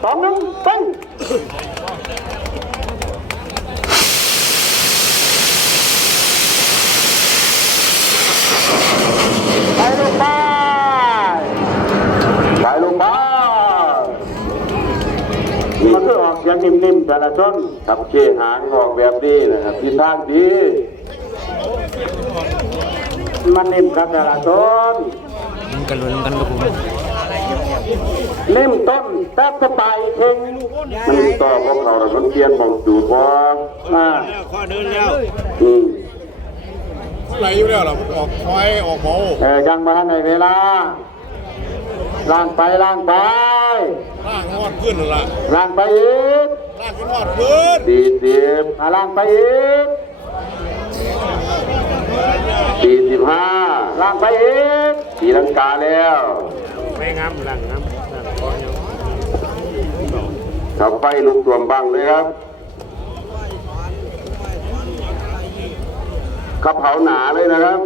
2-1ต้นไปลงไปมันก็ออกอย่างนิ่มๆแต่ละต้นขับเชี่ยหางออกแบบนี้นะครับที่ทางดีมันนิ่มครับแต่ละต้นมันกันลุ้นกันลูกผมนิ่มต้นแทบจะไปเองมันต่อพวกเรามันเปลี่ยนมองดูพอข้อเดินแล้วไหลอยู่แล้วหรอออกคอยออกโมยังมาในเวลาล่างไปล่างงอดขึ้นละล่างไปอีกล่างขึ้นงอดขึ้น40ล่างไปอีก45ล่างไปอีกตีลังกาแล้วไปงามล่างงามขับไปลุกตัวบังเลยครับขับเผาหนาเลยนะครับ